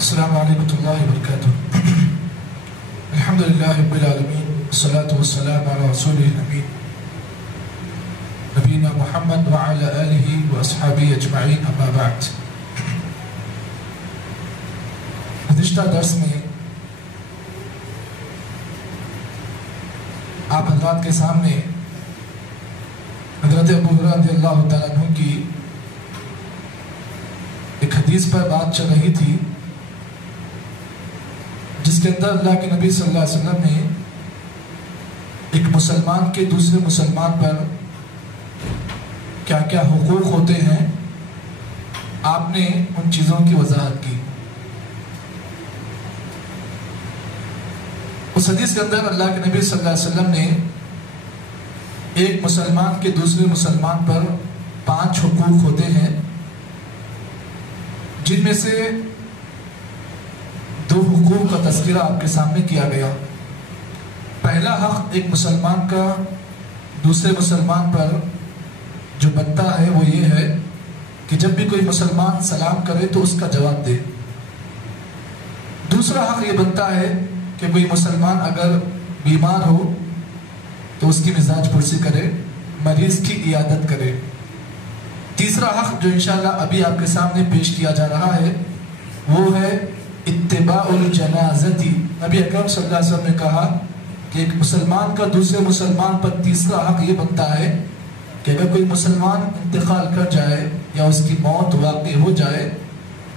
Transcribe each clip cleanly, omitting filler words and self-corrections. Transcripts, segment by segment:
السلام علیکم اللہ وبرکاتہ۔ الحمدللہ رب العالمین، والصلاة والسلام علی رسولہ الامین نبینا محمد وعلی آلہ واصحابہ اجمعین، اما بعد۔ گزشتہ درس میں آپ حضرات کے سامنے حضرت ابو ہریرہ رضی اللہ تعالیٰ عنہ کی ایک حدیث پر بات چل رہی تھی، جس کے اندر اللہ کے نبی صلی اللہ علیہ وسلم نے ایک مسلمان کے دوسرے مسلمان پر کیا کیا حقوق ہوتے ہیں آپ نے ان چیزوں کی وضاحت کی۔ اس حدیث کے اندر اللہ کے نبی صلی اللہ علیہ وسلم نے ایک مسلمان کے دوسرے مسلمان پر 5 حقوق ہوتے ہیں، جن میں سے 2 حقوق کا تذکرہ آپ کے سامنے کیا گیا۔ پہلا حق ایک مسلمان کا دوسرے مسلمان پر جو بنتا ہے وہ یہ ہے کہ جب بھی کوئی مسلمان سلام کرے تو اس کا جواب دے۔ دوسرا حق یہ بنتا ہے کہ کوئی مسلمان اگر بیمار ہو تو اس کی مزاج پرسی کرے، مریض کی عیادت کرے۔ تیسرا حق جو انشاءاللہ ابھی آپ کے سامنے پیش کیا جا رہا ہے وہ ہے اتباع الجنازتی۔ نبی اکرم صلی اللہ علیہ وسلم نے کہا کہ ایک مسلمان کا دوسرے مسلمان پر تیسرا حق یہ بنتا ہے کہ اگر کوئی مسلمان انتقال کر جائے یا اس کی موت واقع ہو جائے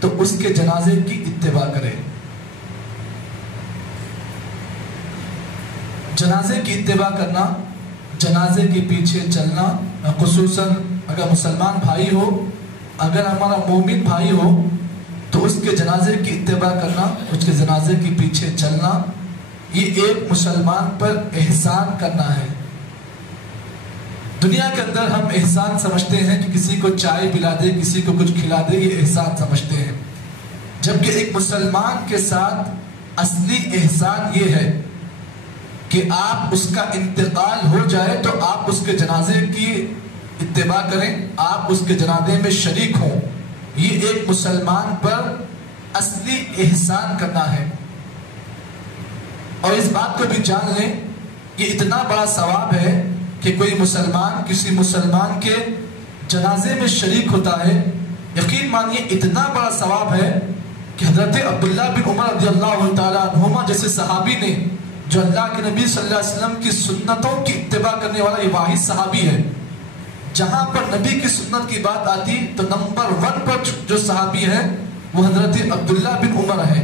تو اس کے جنازے کی اتباع کرے۔ جنازے کی اتباع کرنا، جنازے کے پیچھے چلنا، خصوصاً اگر مسلمان بھائی ہو، اگر ہمارا مومن بھائی ہو تو اس کے جنازے کی اتباع کرنا، اس کے جنازے کے پیچھے چلنا، یہ ایک مسلمان پر احسان کرنا ہے۔ دنیا کے اندر ہم احسان سمجھتے ہیں کہ کسی کو چائے پلا دے، کسی کو کچھ کھلا دے، یہ احسان سمجھتے ہیں، جبکہ ایک مسلمان کے ساتھ اصلی احسان یہ ہے کہ آپ اس کا انتقال ہو جائے تو آپ اس کے جنازے کی اتباع کریں، آپ اس کے جنازے میں شریک ہوں۔ یہ ایک مسلمان پر اصلی احسان کرنا ہے۔ اور اس بات کو بھی جان لیں، یہ اتنا بڑا ثواب ہے کہ کوئی مسلمان کسی مسلمان کے جنازے میں شریک ہوتا ہے، یقین مانیے اتنا بڑا ثواب ہے کہ حضرت عبداللہ بن عمر رضی اللہ تعالیٰ عنہما جیسے صحابی نے، جو اللہ کے نبی صلی اللہ علیہ وسلم کی سنتوں کی اتباع کرنے والا یہ واحد صحابی ہے، جہاں پر نبی کی سنت کی بات آتی تو نمبر 1 پر جو صحابی ہے وہ حضرت عبداللہ بن عمر ہے۔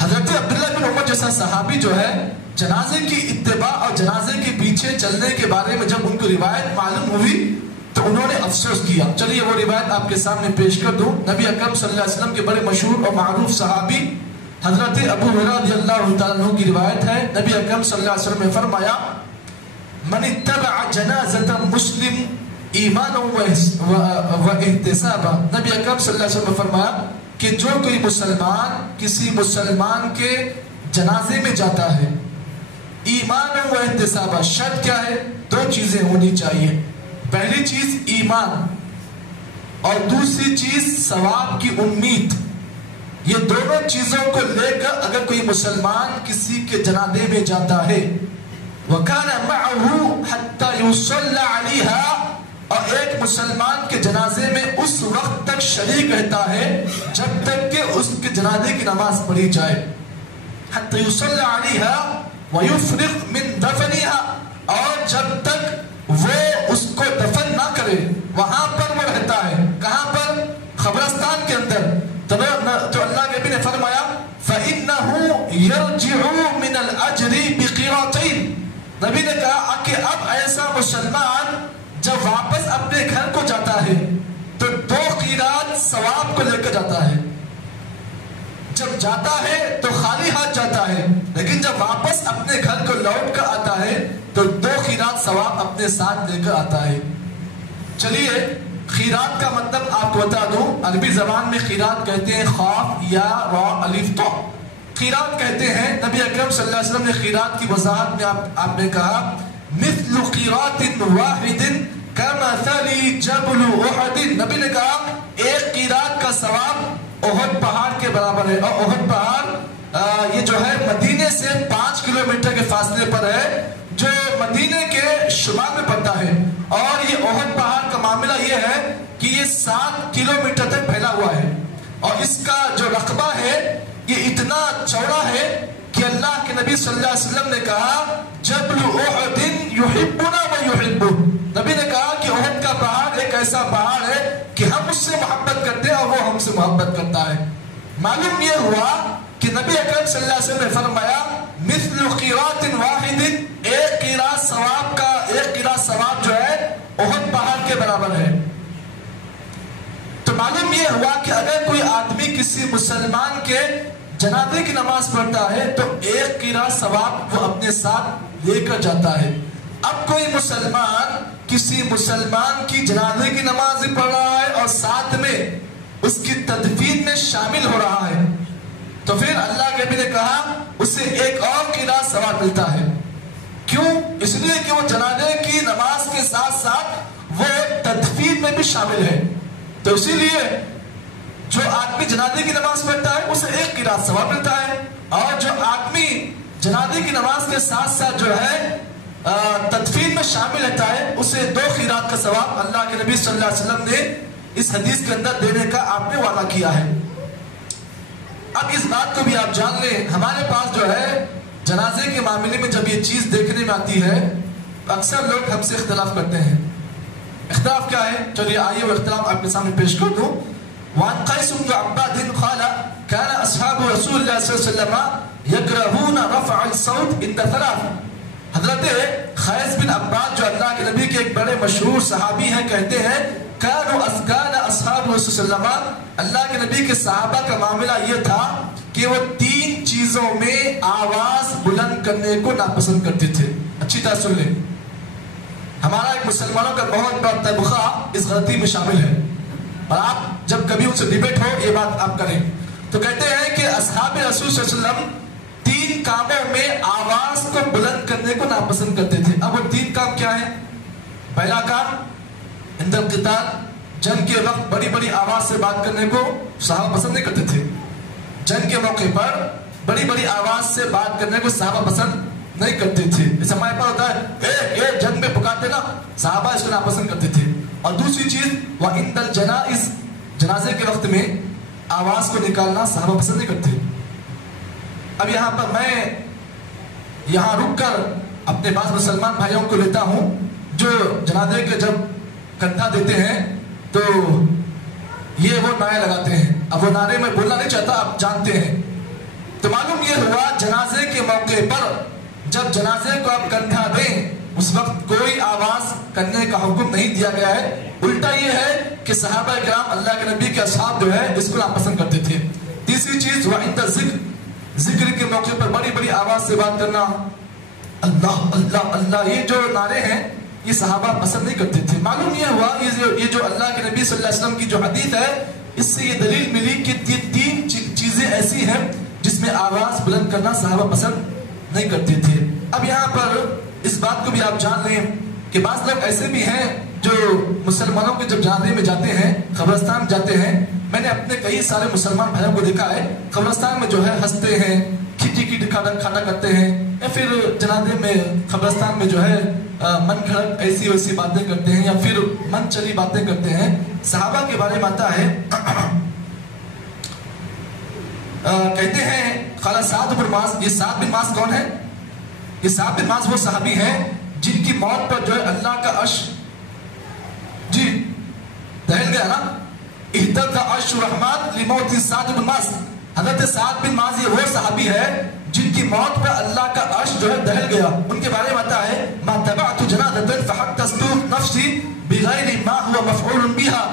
حضرت عبداللہ بن عمر جیسا صحابی جو ہے، جنازے کی اتباع اور جنازے کے پیچھے چلنے کے بارے میں جب ان کو روایت معلوم ہوئی تو انہوں نے افسوس کیا۔ چلیے وہ روایت آپ کے سامنے پیش کر دوں۔ نبی اکرم صلی اللہ علیہ وسلم کے بڑے مشہور اور معروف صحابی حضرت ابو ہریرہ رضی اللہ تعالیٰ عنہ کی روایت ہے، نبی اکرم صلی اللہ علیہ وسلم نے فرمایا من اتبع جنازۃ مسلم ایمانا و احتسابا۔ نبی اکرم صلی اللہ علیہ وسلم نے فرمایا کہ جو کوئی مسلمان کسی مسلمان کے جنازے میں جاتا ہے، ایمان و احتسابا، شرط کیا ہے؟ 2 چیزیں ہونی چاہیے۔ پہلی چیز ایمان اور دوسری چیز ثواب کی امید۔ یہ دونوں چیزوں کو لے کر اگر کوئی مسلمان کسی کے جنازے میں جاتا ہے، وَكَانَ مَعَهُ حَتَّى يُصَلَّ عَلَيْهَا، اور ایک مسلمان کے جنازے میں اس وقت تک شریک رہتا ہے جب تک کہ اس کے جنازے کی نماز پڑھی جائے، حَتَّى يُصَلَّ عَلَيْهَا وَيُفْرِغْ مِن دَفْنِهَا، اور جب تک وہ اس کو دفن نہ کرے وہاں پر وہ رہتا ہے۔ کہاں پر؟ قبرستان کے اندر۔ تو اللہ کے نبی نے فرمایا فَإِنَّهُ يَرْجِعُ مِنَ الْأَجْرِ بِقِرَاطَيْنِ۔ نبی نے کہا کہ اب ایسا مسلمان جب واپس اپنے گھر کو جاتا ہے تو 2 قیرات ثواب کو لے کر جاتا ہے۔ جب جاتا ہے تو خالی ہاتھ جاتا ہے، لیکن جب واپس اپنے گھر کو لوٹ کر آتا ہے تو 2 قیرات ثواب اپنے ساتھ لے کر آتا ہے۔ چلیے خیرات کا مطلب آپ کو بتا دوں، عربی زبان میں خیرات کہتے ہیں خاف یا را الف تو، خیرات کہتے ہیں۔ نبی اکرم صلی اللہ علیہ وسلم نے خیرات کی وضاحت میں آپ نے کہا مثل قیرات واحد کمثل جبل احد۔ نبی نے کہا ایک قیرات کا ثواب احد پہاڑ کے برابر ہے، اور احد پہاڑ یہ جو ہے مدینے سے 5 کلومیٹر کے فاصلے پر ہے، جو مدینے کے شمال میں پڑتا ہے۔ اور یہ احد پہاڑ کا معاملہ یہ ہے کہ یہ 7 کلومیٹر تک پھیلا ہوا ہے، اور اس کا جو رقبہ ہے یہ اتنا چوڑا ہے کہ اللہ کے نبی صلی اللہ علیہ وسلم نے کہا جبل احد یحبنا و یحبہ، نبی نے کہا کہ احد کا پہاڑ ایک ایسا پہاڑ ہے کہ ہم اس سے محبت کرتے ہیں اور وہ ہم سے محبت کرتا ہے۔ معلوم یہ ہوا کہ نبی اکرم صلی اللہ علیہ وسلم نے فرمایا مثل قیرات واحد، ایک قیرات ثواب جو ہے احد پہاڑ کے برابر ہے۔ تو معلوم یہ ہوا کہ اگر کوئی آدمی کسی مسلمان کے جنازے کی نماز پڑھتا ہے تو ایک قیرات ثواب وہ اپنے ساتھ لے کر جاتا ہے۔ اب کوئی مسلمان کسی مسلمان کی جنازے کی نماز بھی پڑھ رہا ہے اور ساتھ میں اس کی تدفین میں شامل ہو رہا ہے، تو پھر اللہ کے نبی نے کہا اسے ایک اور قیرات ثواب ملتا ہے۔ کیوں؟ اس لیے کہ وہ جنازے کی نماز کے ساتھ ساتھ وہ تدفین میں بھی شامل ہے۔ تو اسی لیے جو آدمی جنازے کی نماز پڑھتا ہے اسے ایک قیرات ثواب ملتا ہے، اور جو آدمی جنازے کی نماز کے ساتھ ساتھ جو ہے تدفین میں شامل رہتا ہے اسے 2 قیرات کا ثواب اللہ کے نبی صلی اللہ علیہ وسلم نے اس حدیث کے اندر دینے کا آپ نے وعدہ کیا ہے۔ اب اس بات کو بھی آپ جان لیں، ہمارے پاس جو ہے جنازے کے معاملے میں جب یہ چیز دیکھنے میں آتی ہے اکثر لوگ ہم سے اختلاف کرتے ہیں۔ اختلاف کیا ہے؟ چلیے آئیے وہ اختلاف آپ کے سامنے پیش کر دوں۔ وعن قیس بن عباد قال كان اصحاب رسول اللہ صلی اللہ علیہ وسلم يكرهون رفع الصوت عند 3۔ حضرت قیس بن عباد جو اللہ کے نبی کے ایک بڑے مشہور صحابی ہیں کہتے ہیں كان اصحاب رسول صلی اللہ علیہ وسلم، اللہ کے نبی کے صحابہ کا معاملہ یہ تھا کہ وہ 3 چیزوں میں آواز بلند کرنے کو ناپسند کرتے تھے۔ اچھی طرح سن لیں، ہمارا ایک مسلمانوں کا بہت بڑا طبقہ اس غلطی میں شامل ہے، اور آپ جب کبھی ان سے ڈیبیٹ ہو یہ بات آپ کریں تو کہتے ہیں کہ اصحاب رسول صلی اللہ علیہ وسلم 3 کاموں میں آواز کو بلند کرنے کو ناپسند کرتے تھے۔ اب وہ 3 کام کیا ہیں؟ پہلا کام عند القتال، جنگ کے وقت بڑی بڑی آواز سے بات کرنے کو صحابہ پسند نہیں کرتے تھے۔ جنگ کے موقع پر بڑی بڑی آواز سے بات کرنے کو صحابہ پسند نہیں کرتے تھے۔ جیسے ہمارے پاس ہوتا ہے اے جنگ میں پکارتے نا، صحابہ اس کو ناپسند کرتے تھے۔ اور دوسری چیز وعند الجنائز، جنازے کے وقت میں آواز کو نکالنا صحابہ پسند نہیں کرتے۔ اب یہاں پر میں یہاں رک کر اپنے بعض مسلمان بھائیوں کو لیتا ہوں جو جنازے کے جب کندھا دیتے ہیں تو یہ وہ نعرے لگاتے ہیں۔ اب وہ نعرے میں بولنا نہیں چاہتا، آپ جانتے ہیں۔ تو معلوم یہ ہوا جنازے کے موقع پر جب جنازے کو آپ کندھا دیں اس وقت کوئی آواز کرنے کا حکم نہیں دیا گیا ہے، الٹا یہ ہے کہ صحابہ کرام اللہ کے نبی کے اصحاب جو ہے اس کو ناپسند کرتے تھے۔ تیسری چیز وعند الذکر، ذکر کے موقع پر بڑی بڑی آواز سے بات کرنا، اللہ اللہ اللہ، یہ جو نعرے ہیں یہ صحابہ پسند نہیں کرتے تھے۔ معلوم یہ ہوا یہ جو اللہ کے نبی صلی اللہ علیہ وسلم کی جو حدیث ہے اس سے یہ دلیل ملی کہ یہ 3 چیزیں ایسی ہیں جس میں آواز بلند کرنا صحابہ پسند نہیں کرتے تھے۔ اب یہاں پر اس بات کو بھی آپ جان لیں کہ بعض لوگ ایسے بھی ہیں جو مسلمانوں کے جب جنازے میں جاتے ہیں، قبرستان جاتے ہیں، میں نے اپنے کئی سارے مسلمان بھائیوں کو دیکھا ہے قبرستان میں جو ہے ہنستے ہیں، کھٹی کھانا کرتے ہیں، یا پھر جنازے میں قبرستان میں جو ہے من گھڑت ایسی ویسی باتیں کرتے ہیں، یا پھر من چلی باتیں کرتے ہیں۔ صحابہ کے بارے میں آتا ہے کہتے ہیں قال سعد بن معاذ، یہ سعد بن معاذ کون ہے؟ یہ سعد بن معاذ وہ صحابی ہیں جن کی موت پر جو ہے اللہ کا عرش جی دہل گیا نا، اہتز عرش الرحمن لموت سعد بن معاذ۔ حضرت سعد بن معاذ یہ وہ صحابی ہے جن کی موت پر اللہ کا عرش جو ہے دہل گیا۔ ان کے بارے میں آتا ہے ما تبعت جنازة فحدثت نفسي بغیر ما هو مفعول بها،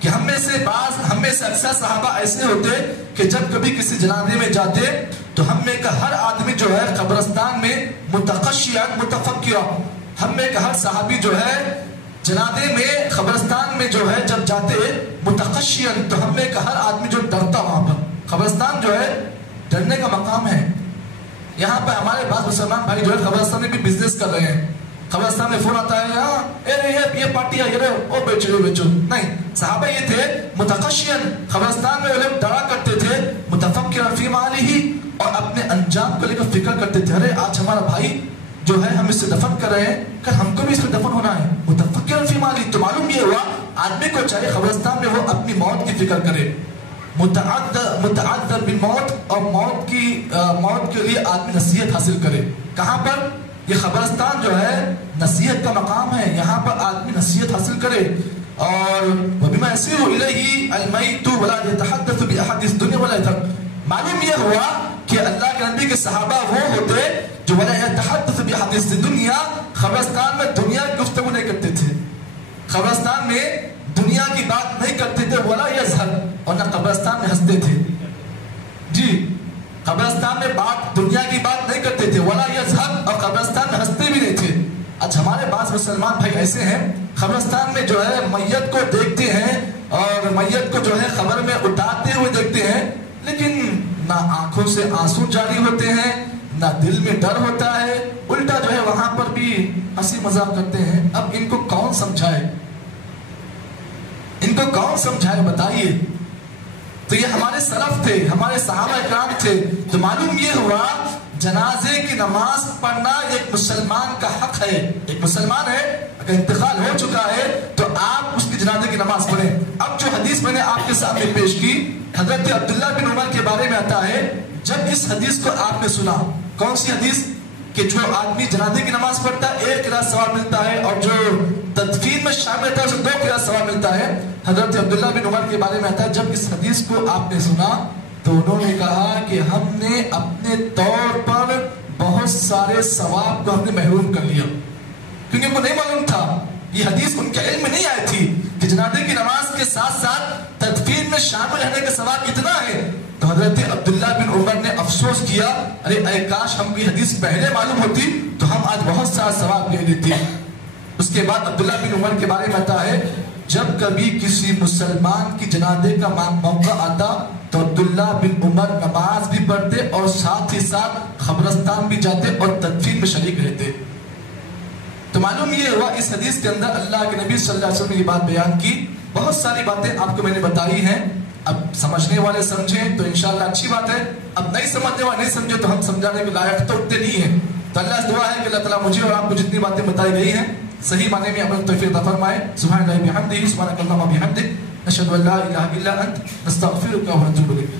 کہ ہم میں سے اکثر صحابہ ایسے ہوتے کہ جب کبھی کسی جنازے میں جاتے تو ہم میں کا ہر آدمی جو ہے قبرستان میں متخشعا متفکرا، ہم میں کا ہر صحابی جو ہے جنازے میں قبرستان میں جو ہے جب جاتے متخشعا، تو ہم میں کا ہر آدمی جو ڈرتا، وہاں پر قبرستان جو ہے ڈرنے کا مقام ہے۔ یہاں پہ ہمارے بعض مسلمان بھائی جو ہے قبرستان میں بھی بزنس کر رہے ہیں، قبرستان میں فون آتا ہے یہاں یہ پارٹی آئی رہے او بیچو نہیں، صحابہ یہ تھے متخشعا، قبرستان میں وہ لوگ ڈرا کرتے انجام کو لے کر فکر کرتے تھے، ارے آج ہمارا بھائی جو ہے ہم اس سے دفن کر رہے ہیں، کل ہم کو بھی اس میں دفن ہونا ہے، متفکر فی مالی. تو معلوم یہ ہوا آدمی کو چاہے قبرستان میں وہ اپنی موت کی فکر کرے، متعدد بالموت، اور موت کے لیے آدمی نصیحت حاصل کرے. کہاں پر؟ یہ قبرستان جو ہے نصیحت کا مقام ہے، یہاں پر آدمی نصیحت حاصل کرے. اور وَبِمَا يَسِيرُ إِلَيْهِ الْمَيْتُ وَلَا يَتَحَدَّثُ بِأَحَدِّثِ الدُّنْيَا وَلَا يَتَحَدَّثُ. معلوم یہ ہوا کہ اللہ کے نبی کے صحابہ وہ ہوتے جو وَلَا يَتَحَدَّثُ بِأَحَدِّثِ الدُّنْيَا، قبرستان میں دنیا کی گفتگو نہیں کرتے تھے، قبرستان میں دنیا کی بات نہیں کرتے تھے. وَلَا يَزْهَدُ، اور نہ قبرستان میں ہنستے تھے. جی قبرستان میں دنیا کی بات نہیں کرتے تھے. وَلَا يَزْهَدُ، اور قبرستان میں ہنستے بھی نہیں تھے. آج ہمارے بعض مسلمان بھائی ایسے ہیں، قبرستان میں جو ہے میت کو دیکھتے ہیں اور میت کو جو ہے قبر میں اتارتے ہوئے دیکھتے ہیں، لیکن نہ آنکھوں سے آنسو جاری ہوتے ہیں، نہ دل میں ڈر ہوتا ہے، الٹا جو ہے وہاں پر بھی ہنسی مذاق کرتے ہیں. اب ان کو کون سمجھائے، ان کو کون سمجھائے بتائیے. تو یہ ہمارے سلف تھے، ہمارے صحابہ اکرام تھے. تو معلوم یہ ہوا جنازے کی نماز پڑھنا ایک مسلمان کا حق ہے. ایک مسلمان ہے اگر انتقال ہو چکا ہے تو آپ اس کی جنازے کی نماز پڑھیں. اب جو حدیث میں نے آپ کے سامنے پیش کی حضرت عبداللہ بن عمر کے بارے میں آتا ہے، جب اس حدیث کو آپ نے سنا، کون سی حدیث؟ کہ جو آدمی جنازے کی نماز پڑھتا ہے 1 قرات ثواب ملتا ہے، اور جو تدفین میں شامل ہوتا ہے اسے 2 قرات ثواب ملتا ہے. حضرت عبداللہ بن عمر کے بارے میں آتا ہے جب اس حدیث کو آپ نے سنا تو انہوں نے کہا کہ ہم نے اپنے طور پر بہت سارے ثواب کو ہم نے محروم کر لیا، کیونکہ ان کو نہیں معلوم تھا، یہ حدیث ان کے علم میں نہیں آئی تھی کہ جنازے کی نماز کے ساتھ ساتھ تدفین میں شامل رہنے کا ثواب اتنا ہے. تو حضرت عبداللہ بن عمر نے افسوس کیا، ارے اے کاش ہم کی حدیث پہلے معلوم ہوتی تو ہم آج بہت سارا ثواب لے لیتے. اس کے بعد عبداللہ بن عمر کے بارے میں آتا ہے جب کبھی کسی مسلمان کی جنازے کا موقع آتا تو عبداللہ بن عمر نماز بھی پڑھتے اور ساتھ ہی ساتھ قبرستان بھی جاتے اور تدفین میں شریک رہتے. تو معلوم یہ ہوا اس حدیث کے اندر اللہ کے نبی صلی اللہ علیہ وسلم نے یہ بات بیان کی. بہت ساری باتیں آپ کو میں نے بتائی ہیں، اب سمجھنے والے سمجھیں تو انشاءاللہ اچھی بات ہے، اب نہیں سمجھنے والے نہیں سمجھے تو ہم سمجھانے کے لائق تو اتنے نہیں ہیں. تو اللہ سے دعا ہے کہ اللہ تعالیٰ مجھے اور آپ کو جتنی باتیں بتائی گئی ہیں صحیح معنی میں عمل توفیق عطا فرمائے. سبحان اللہ بحمدہ، سبحانک اللہم وبحمدک، نشہد ان لا الہ الا انت، نستغفرک ونتوب الیک.